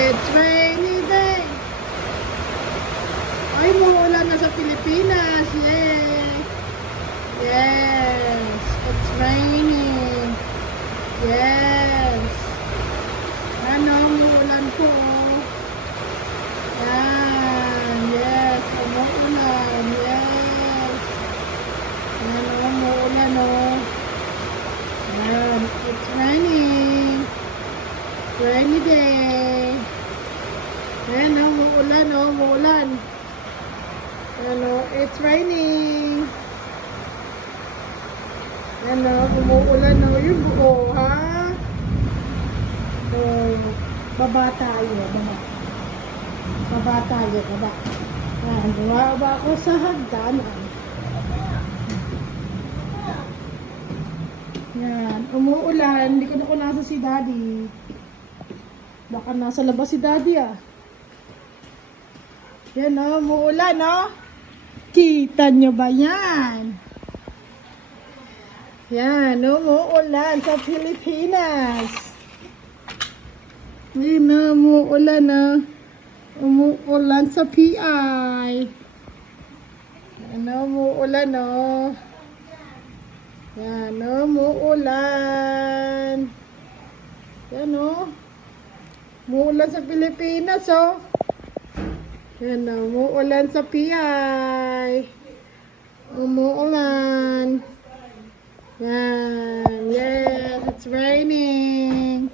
It's rainy day. Ay, maulan na sa Pilipinas. Yay! Yes, it's raining. Yes. Ano, maulan po. Yan. Yes, maulan. Yes. Ano, maulan o. Yan, it's raining. Rainy day. Ayan o, maulan o, maulan. Ano, it's raining. Ayan o, umuulan o, yung buo, ha? So, baba tayo, baba. Baba tayo, baba. Ayan, bumaba ako sa hagdanan. Yan, umuulan. Hindi ko na kung nasa si Daddy. Baka nasa labas si Daddy ah. Yan o, umuulan o. Kita nyo ba yan? Yan, umuulan sa Pilipinas. Yan o, umuulan o. Umuulan sa PI. Yan o, umuulan o. Yan o, umuulan. Yan o. Umuulan sa Pilipinas o. Yan o, umuulan sa PI. Umuulan. Yan. Yes, it's raining.